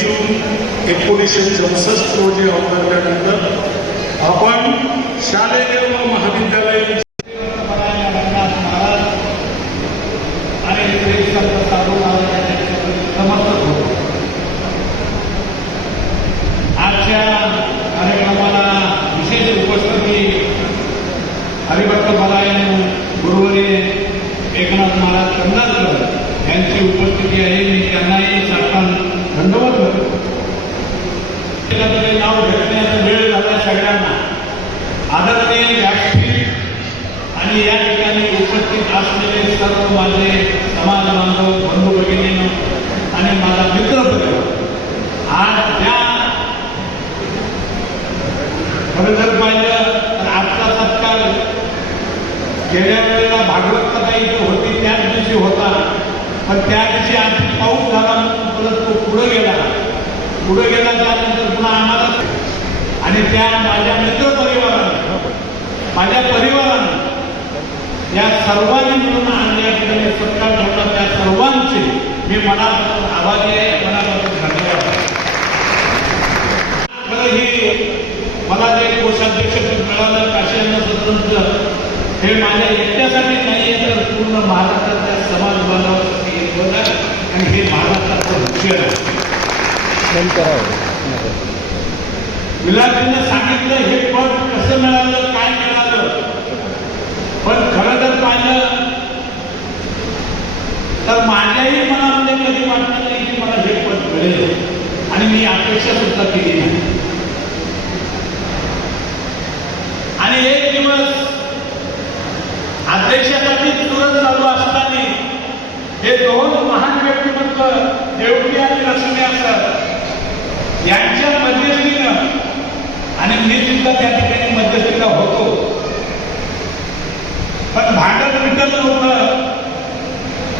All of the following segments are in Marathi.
जून एकोणीसशे चौसष्ट रोजी अवतरल्यानंतर आपण शालेय व महाविद्यालय आणि ते सर्व साधून समर्थक होतो आजच्या कार्यक्रमाला विशेष उपस्थिती हरिभक्त परायण गुरुवरे एकनाथ महाराज चंदारकर यांची उपस्थिती आहे मी त्यांनाही साष्टांग धन्यवाद करतो त्याच्याकडे नाव घेण्याचा वेळ झाला सगळ्यांना. आदरणीय व्यासपीठ आणि या ठिकाणी उपस्थित असलेले सर्व माझे समाज बांधव बंधू भगिनी आणि माझा मित्र परिवार आज त्या खरं जर पाहिलं तर आजचा सत्कार गेल्या वेळेला भागवत कथा इथे होती त्याच दिवशी होता. पण त्या दिवशी आणखी पाऊस झाला म्हणून परत तो पुढे गेला. पुढे गेला त्यानंतर पुन्हा आम्हाला आणि त्या माझ्या मित्र परिवाराने माझ्या परिवाराने या सर्वांनी मिळून आणल्या ठिकाणी सत्कार ठेवला त्या सर्वांचे मी मनापासून आभारी आहे मनापासून धन्यवाद खरं ही मला जे कोषाध्यक्ष मिळालं काशीयांना स्वतंत्र हे माझ्या एकट्यासाठी नाही आहे तर पूर्ण महाराष्ट्राच्या समाज बांधवासाठी आणि हे महाराष्ट्राचं लक्ष आहे. विलासजीनं सांगितलं हे पद कसं मिळालं काय मिळालं? पण खरं तर पाहिलं तर माझ्याही मनामध्ये कधी वाटलं नाही की मला हे पद मिळेल. आणि मी अपेक्षा सुद्धा केली नाही. आणि एक दिवस अध्यक्षासाठी तुरंत चालू असताना हे दोन महान व्यक्तिमत्व देवकी आणि लक्ष्मी असतात यांच्या मध्यस्थीनं आणि मी सुद्धा त्या ठिकाणी मध्यस्थीला होतो. पण भांडण मिटत नव्हतं.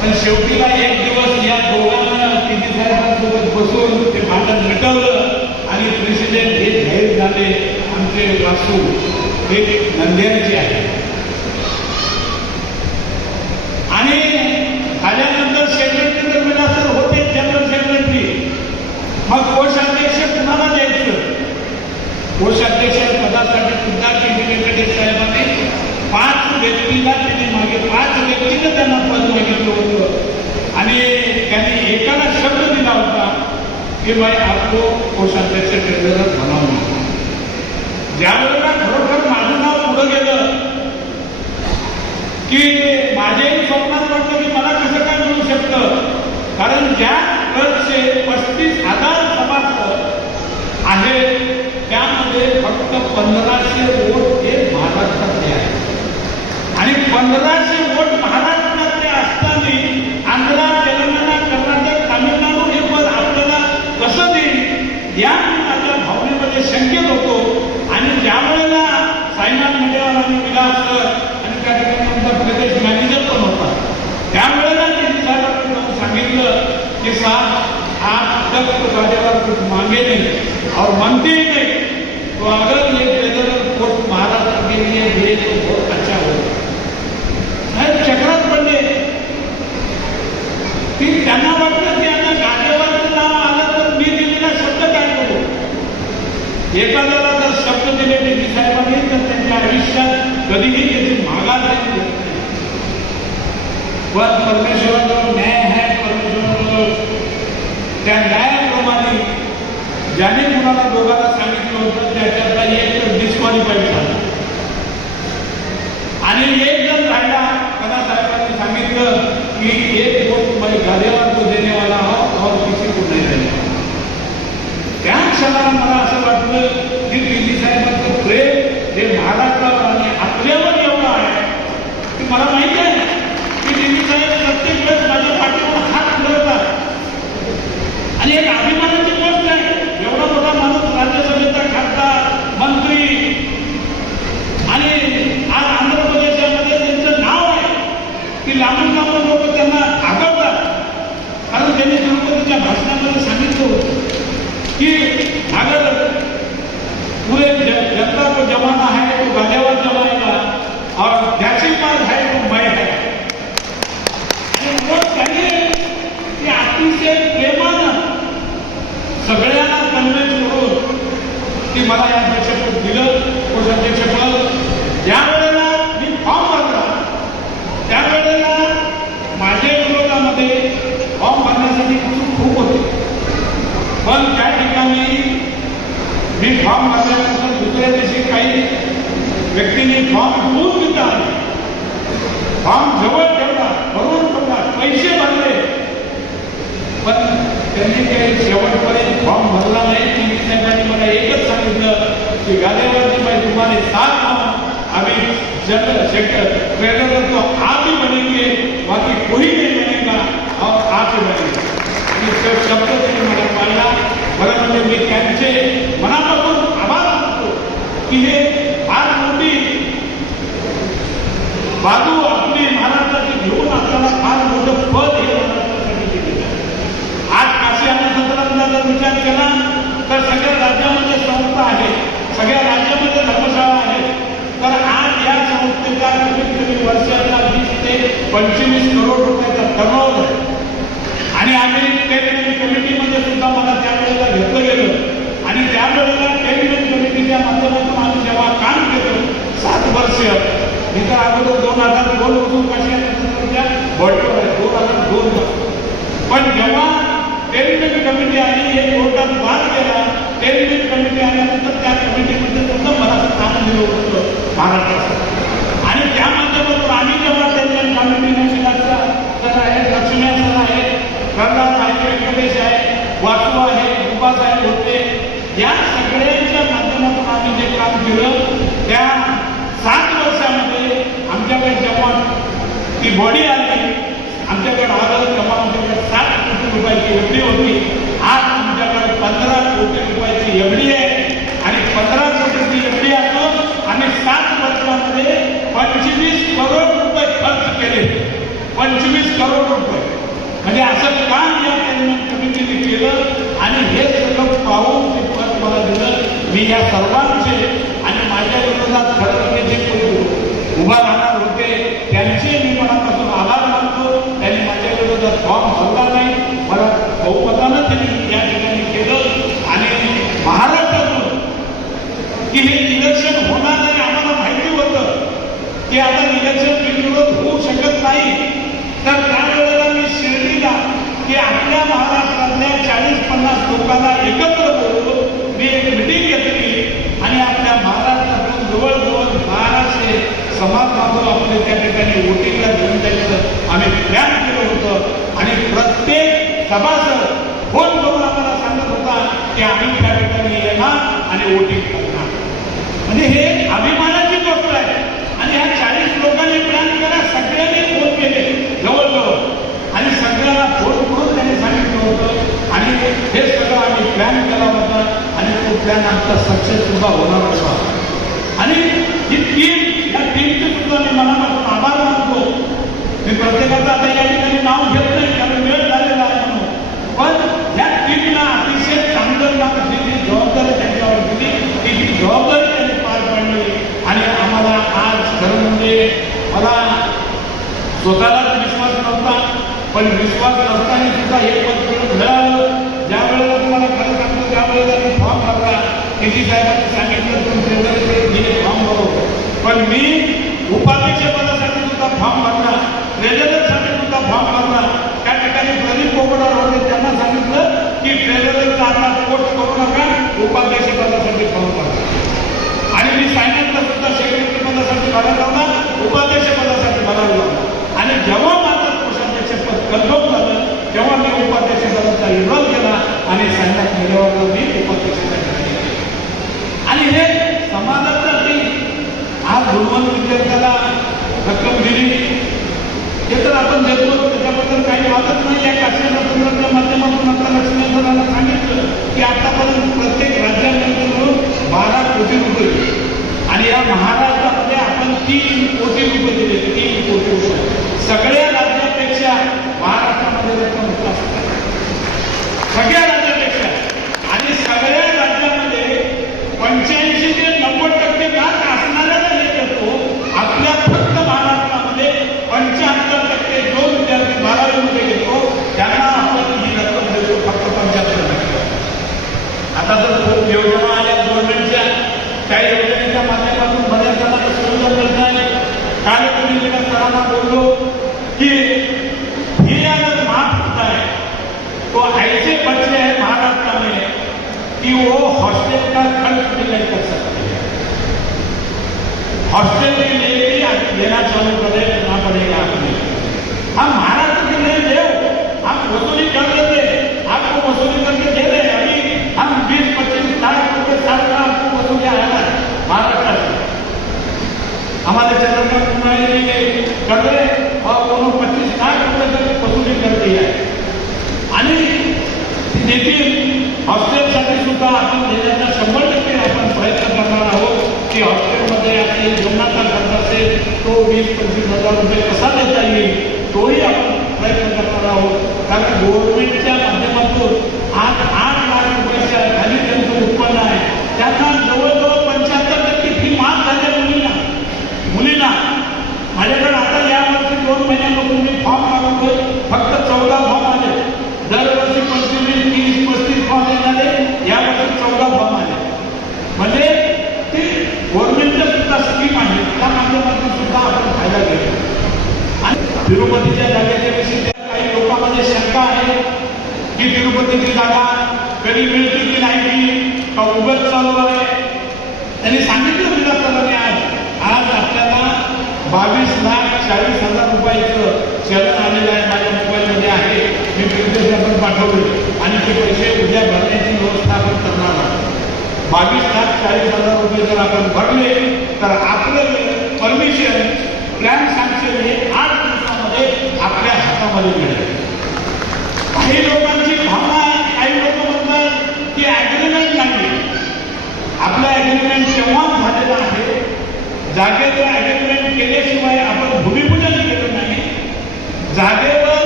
पण शेवटीला एक दिवस या दोघांना किती साहेबांसोबत बसून ते भांडण मिटवलं आणि प्रेसिडेंट हे जाहीर झाले आमचे वासू हे नंद्यांचे आहे आणि आल्यानंतर सेक्रेटरी तर विलासर होते जनरल सेक्रेटरी मग कोषाध्यक्ष कुणाला द्यायचं कोषाध्यक्ष पदासाठी सुद्धा केंद्रीय साहेबांनी पाच व्यक्तीला त्यांनी मागे पाच व्यक्तीनं त्यांना पद मागितलं होतं. आणि त्यांनी एकाला शब्द दिला होता की बाई आपको कोषाध्यक्ष केंद्रात बनावं ज्यावेळेला खरोखर माझं नाव पुढं गेलं की माझ्याही स्वप्नात वाटलं की मला कसं काय मिळू शकतं? कारण ज्या गटचे पस्तीस हजार सभासद आहेत त्यामध्ये फक्त पंधराशे वोट हे कुछ मांगे नहीं और मानते ही नहीं तो अगर ये फेडरल कोर्ट महाराष्ट्र के लिए दे तो बहुत अच्छा होगा साहेब, चक्रात पडले की त्यांना वाटलं आता गाडीवरचं नाव आलं तर मी दिलेला शब्द काय करू एखाद्याला जर शब्द दिले त्यांनी साहेबांनी तर त्यांच्या आयुष्यात कधीही त्याची माघार नाही. पण परमेश्वराजवळ न्याय आहे परमेश्वराजवळ त्या न्यायाप्रमाणे ज्याने कुणाला दोघांना सांगितलं होतं त्याच्यातला एक तर डिस्क्वालिफाईड झाला. आणि एक जण राहिला कदा साहेबांनी सांगितलं की एक वोट मैं गादेवार को देने वाला हो और किसी को नाही देने त्या क्षणाला मला असं वाटलं की दिल्ली साहेबांचं प्रेम हे महाराष्ट्रावर आणि आपल्यावर एवढं आहे की मला माहिती आहे की दिल्ली साहेब प्रत्येक वेळेस माझ्या पाठीवर हात फिरवतात आणि एक अभिमानाची गोष्ट आहे एवढा मोठा माणूस राज्यसभेचा खासदार मंत्री आणि आज आंध्र प्रदेशामध्ये त्यांचं नाव आहे की लांबून लांबून लोक त्यांना आगवतात कारण त्यांनी तिरुपतीच्या भाषणामध्ये सांगितलं होतं कि अगर पूरे ज- जनता को जमाना है तो गालियावाड़ जमाएगा और जैसी बात है तो मैं है आणि वोट की मला या अध्यक्षपद दिलं कोषाध्यक्षपद ज्या वेळेला मी फॉर्म भरला त्यावेळेला माझ्या विरोधामध्ये फॉर्म भरण्यासाठी खूप खूप होते पण त्या ठिकाणी मी फॉर्म भरल्यानंतर दुसऱ्या दिवशी काही व्यक्तींनी फॉर्म घेऊन तिथं आले फॉर्म जवळ ठेवला भरून ठेवला पैसे भरले पण त्यांनी काही शेवटपर्यंत फॉर्म भरला नाही. टी साहेबांनी मला एकच सांगितलं की गाड्यावरती पाहिजे तुम्हाला सात फॉर्म आम्ही जनरल सेक्टर ट्रेनर तो आप ही बनेंगे बाकी कोई नहीं बनेगा और आप ही बनेंगे शब्द त्यांनी मला पाळला. मला म्हणजे मी त्यांचे मना की हे फार मोठी बाजू आपली महाराष्ट्राची घेऊन आपल्याला फार मोठं पद हे महाराष्ट्रासाठी दिलेलं आहे. आज काशी अन्नसंत्रांचा जर विचार केला तर सगळ्या राज्यामध्ये संस्था आहे सगळ्या राज्यामध्ये धर्मशाळा आहे तर आज या संस्थेचा कमीत कमी वर्षाचा वीस ते पंचवीस करोड रुपयाचा टर्नओव्हर आहे आणि आम्ही टेलिव्हिजन कमिटीमध्ये सुद्धा मला त्यावेळेला घेतलं गेलं आणि त्यावेळेला टेलिव्हिजन कमिटीच्या माध्यमातून आम्ही जेव्हा काम केलं सात वर्ष मी तर अगोदर दोन हजार दोन पासून काशी अन्नछत्रांच्या आहे दोन हजार दोन पण जेव्हा टेलिव्हिजन कमिटी आली हे कोर्टात वाद केला टेलिव्हिजन कमिटी आल्यानंतर त्या कमिटीमध्ये सुद्धा मला स्थान दिलं होतं महाराष्ट्रात आणि त्या माध्यमातून आम्ही जेव्हा टेलिव्हिजन कमिटी नशिलाचा सर आहे लक्ष्म्या सर आहे कर्नाड आहे व्यंकटेश आहे वासू आहे गोपा साहेब होते या सगळ्यांच्या माध्यमातून आम्ही जे काम केलं त्या सात वर्षामध्ये आमच्याकडे जेव्हा ती बॉडी आली आमच्याकडे आलं तेव्हा आमच्याकडे सात कोटी रुपयाची एफडी होती आज आमच्याकडे पंधरा कोटी रुपयाची एफडी आहे आणि पंधरा कोटीची एफडी असो आम्ही सात वर्षामध्ये पंचवीस करोड रुपये खर्च केले पंचवीस करोड रुपये म्हणजे असं काम या कमिटीने केलं आणि हे सगळं पाहून ते पद मला दिलं मी या सर्वांचे आणि माझ्या विरोधात खरं जे कोणी उभा राहणार होते त्यांचे मी मनापासून आभार मानतो. त्यांनी माझ्या विरोधात फॉर्म भरला नाही. मला बहुमतानं त्यांनी या ठिकाणी केलं. आणि महाराष्ट्रातून की हे इलेक्शन होणार नाही आम्हाला माहिती होतं की आता इलेक्शन बिनविरोध होऊ शकत नाही. तर त्यावेळेला मी शिर्डीला की आपल्या महाराष्ट्रातल्या चाळीस पन्नास लोकांना एकत्र बोलवतो मी एक मिटिंग घेतली. आणि आपल्या महाराष्ट्रातून जवळजवळ बाराशे समाज बांधव आपले त्या ठिकाणी वोटिंगला घेऊन जायचं. आम्ही प्लॅन केलं होतं. आणि प्रत्येक सभासद फोन करून आम्हाला सांगत होता की आम्ही त्या ठिकाणी येणार आणि वोटिंग करणार. म्हणजे हे अभिमानाची गोष्ट आहे. आणि ह्या चाळीस लोकांनी प्लॅन केला सगळ्यांनी फोन केले जवळजवळ. आणि सगळ्यांना फोन करून त्यांनी सांगितलं होतं आणि हे सगळं आम्ही प्लॅन केला होता आणि तो प्लॅन आमचा सक्सेस सुद्धा होणार होता. आणि ही टीम या टीमचे सुद्धा मी मनापासून आभार मानतो. मी प्रत्येकाचं आता या ठिकाणी नाव घेत नाही कारण वेळ झालेला आहे म्हणून. पण या टीमला अतिशय चांगलं काम जी जी जबाबदारी त्यांच्यावर दिली ती जी जबाबदारी त्यांनी पार पाडली आणि आम्हाला आज खरं म्हणजे मला स्वतःलाच विश्वास नव्हता पण विश्वास नसताना सुद्धा हे पद मिळून मिळालं ज्या वेळेला तुम्हाला खरं सांगतो त्या वेळेला मी फॉर्म भरला केजी साहेबांनी सांगितलं तुम्ही ट्रेझरीकडे घे फॉर्म भरो पण मी उपाध्यक्ष पदासाठी सुद्धा फॉर्म भरला ट्रेलरसाठी सुद्धा फॉर्म भरला त्या ठिकाणी प्रदीप पोपटार होते त्यांना सांगितलं की ट्रेलरचा आता पोस्ट करू नका उपाध्यक्ष पदासाठी फॉर्म भरला आणि मी फायनान्सला सुद्धा सेक्रेटरी पदासाठी भरायला लावला उपाध्यक्ष पदासाठी भरायला लावला आणि जेव्हा माझं कोषाध्यक्ष पद कन्फर्म झालं तेव्हा मी उपाध्यक्ष पदाचा विरोध केला आणि सायनात मिळवलं मी उपाध्यक्ष पदासाठी गेलो. आणि हे समाजासाठी आज गुणवंत विद्यार्थ्याला रक्कम दिली हे तर आपण देतो त्याच्याबद्दल काही वाटत नाही माध्यमातून आता लक्ष्मी सरांना सांगितलं की आतापर्यंत प्रत्येक राज्यामध्ये मिळून बारा कोटी रुपये आणि या महाराष्ट्रामध्ये आपण तीन कोटी रुपये दिले. तीन कोटी रुपये. सगळ्या राज्यापेक्षा महाराष्ट्रामध्ये रक्कम जास्त. आहे. हॉस्टल का खर्च भी नहीं कर सकते हॉस्टल के लिए भी आप देना चालू करे करना पड़ेगा आपने। हम महाराष्ट्र के लिए दे हम वसूली कर लेते आपको वसूली करके दे रहे अभी हम बीस पच्चीस लाख रुपए साल का आपको वसूली आया है महाराष्ट्र से। हमारे का कुमारी कर रहे और दोनों पच्चीस लाख रुपए तक वसूली कर दी है। आणि देखील हॉस्टेलसाठी सुद्धा आपण हॉस्टेलमध्ये आपली जेवणाचा खर्च असेल तो वीस पंचवीस हजार रुपये कसा देता येईल तोही आपण प्रयत्न करणार आहोत. कारण गव्हर्नमेंटच्या माध्यमातून आज आठ लाख रुपयाच्या खाली त्यांचं उत्पन्न आहे त्यांना जवळजवळ पंच्याहत्तर टक्के फी माफ झाली आहे मुलींना मुलींना माझ्याकडे आता या वर्षी दोन महिन्यापासून मी फॉर्म मागवतोय फक्त चौदा फॉर्म आले दरवर्षी पंचवीस तीस पस्तीस फॉर्म येणारे या वर्षी चौदा फॉर्म आले म्हणजे ती गव्हर्नमेंटचं सुद्धा स्कीम आहे त्या माध्यमातून सुद्धा आपण फायदा घेतो आणि तिरुपतीच्या जागेच्या विषयी काही लोकांमध्ये शंका आहे की तिरुपतीची जागा कधी मिळते की नाही की का उगत चालू आहे? त्यांनी सांगितलं विलासरावांनी आज. आज आपल्याला बावीस लाख चाळीस हजार रुपयाचं चलन आलेलं आहे माझ्या मोबाईलमध्ये आहे. मी निर्देश आपण पाठवले. आणि ते पैसे उद्या भरण्याची व्यवस्था आपण करणार आहोत. बावीस लाख चाळीस हजार रुपये जर आपण भरले तर आपलं परमिशन प्लॅन सँक्शन हे आठ आपल्या हातामध्ये मिळेल काही लोकांची भावना काही लोक म्हणतात की ॲग्रीमेंट नाही. आपलं ॲग्रीमेंट तेव्हाच झालेलं आहे. जागेचं ॲग्रीमेंट केल्याशिवाय आपण भूमिपूजन केलं नाही. जागेवर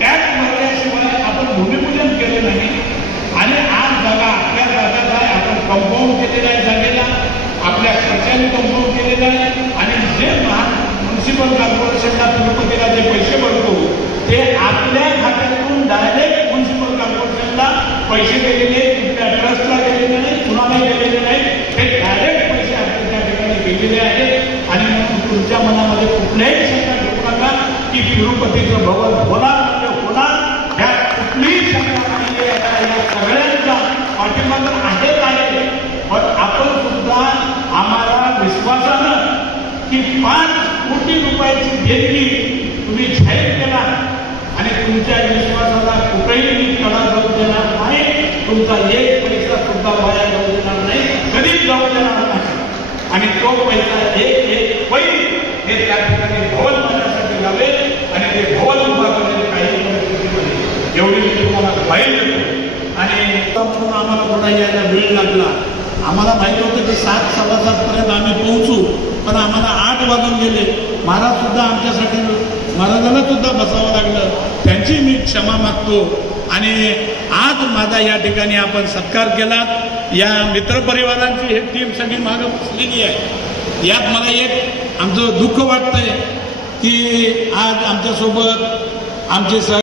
टॅक्स भरल्याशिवाय आपण भूमिपूजन केलं नाही. आणि आज जागा आपल्या जागेत आहे. आपण कंपाऊंड केलेलं आहे जागेला. आपल्या खर्चाने कंपाऊंड केलेलं आहे. आणि जे महान म्युन्सिपल कॉर्पोरेशन जे पैसे भरतो ते आपल्या खात्यातून डायरेक्ट म्युन्सिपल कॉर्पोरेशनला पैसे गेलेले कुठल्या ट्रस्टला गेलेले नाही कुणाला गेलेले नाही हे डायरेक्ट पैसे आपल्या त्या ठिकाणी गेलेले आहेत. आणि म्हणून तुमच्या मनामध्ये कुठल्याही शंका घेऊ नका की तिरुपतीचं भवन होणार म्हणजे होणार. ह्या कुठलीही शंका नाही या सगळ्यांचा पाठिंबा आहेच आहे. पण आपण सुद्धा आम्हाला विश्वासानं की पाच कोटी रुपयाची देणगी तुम्ही जाहीर केला आणि तुमच्या विश्वासाला कुठेही मी तडा जाऊ देणार नाही. तुमचा एक पैसा सुद्धा वाया जाऊ देणार नाही. कधीच जाऊ देणार नाही. आणि तो पैसा एक एक होईल. हे त्या ठिकाणी भवन माझ्यासाठी लावेल. आणि ते भवन उभा करेल काही परिस्थितीमध्ये एवढी मी तुम्हाला ग्वाही देतो. आणि आम्हाला पुन्हा यायला वेळ लागला. आम्हाला माहिती होतं की सात सव्वा सातपर्यंत आम्ही पोहोचू. पण आम्हाला आठ वाजून गेले. महाराज सुद्धा आमच्यासाठी महाराजांना सुद्धा बसावं लागलं. त्यांची मी क्षमा मागतो. आणि आज माझा या ठिकाणी आपण सत्कार केला या मित्रपरिवारांची हे टीम सगळी मागं बसलेली आहे. यात मला एक आमचं दुःख वाटतंय की आज आमच्यासोबत आमचे सह